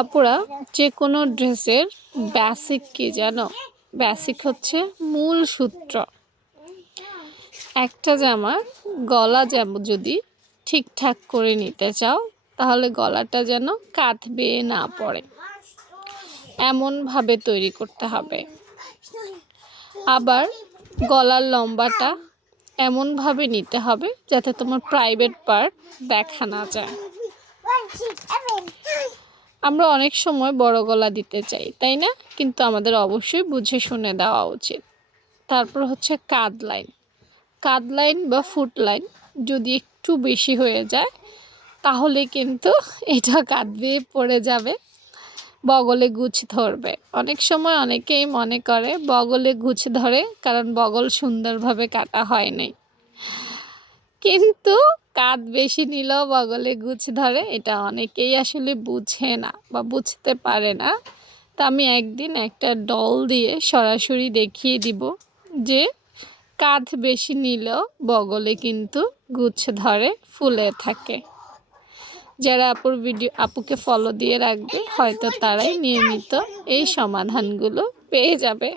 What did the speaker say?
আপুরা যে কোনো ড্রেসের বেসিক কি জানো? বেসিক হচ্ছে মূল সূত্র। একটা জামার গলা যদি ঠিকঠাক করে নিতে চাও, তাহলে গলাটা যেন কাঁধ বেয়ে না পড়ে, এমনভাবে তৈরি করতে হবে। আবার গলার লম্বাটা এমনভাবে নিতে হবে যাতে তোমার প্রাইভেট পার্ট দেখা না যায়। আমরা অনেক সময় বড় গলা দিতে চাই, তাই না? কিন্তু আমাদের অবশ্যই বুঝে শুনে দেওয়া উচিত। তারপর হচ্ছে কাঁধ লাইন বা ফুট লাইন যদি একটু বেশি হয়ে যায়, তাহলে কিন্তু এটা কাঁধ বেয়ে পড়ে যাবে, বগলে গুছ ধরবে। অনেক সময় অনেকেই মনে করে বগলে গুছ ধরে কারণ বগল সুন্দরভাবে কাটা হয় নাই, কিন্তু কাঁধ বেশি নিলেও বগলে গুছ ধরে, এটা অনেকেই আসলে বুঝে না বা বুঝতে পারে না। তা আমি একদিন একটা ডল দিয়ে সরাসরি দেখিয়ে দিব যে কাঁধ বেশি নিলেও বগলে কিন্তু গুছ ধরে, ফুলে থাকে। যারা আপুকে ফলো দিয়ে রাখবে, হয়তো তারাই নিয়মিত এই সমাধানগুলো পেয়ে যাবে।